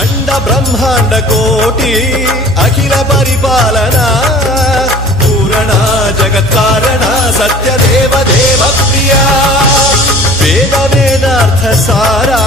अंड ब्रह्मांड कोटि अखिल परिपालना पूरणा जगत्कारणा सत्यदेव देव प्रिया वेद वेदार्थ सारा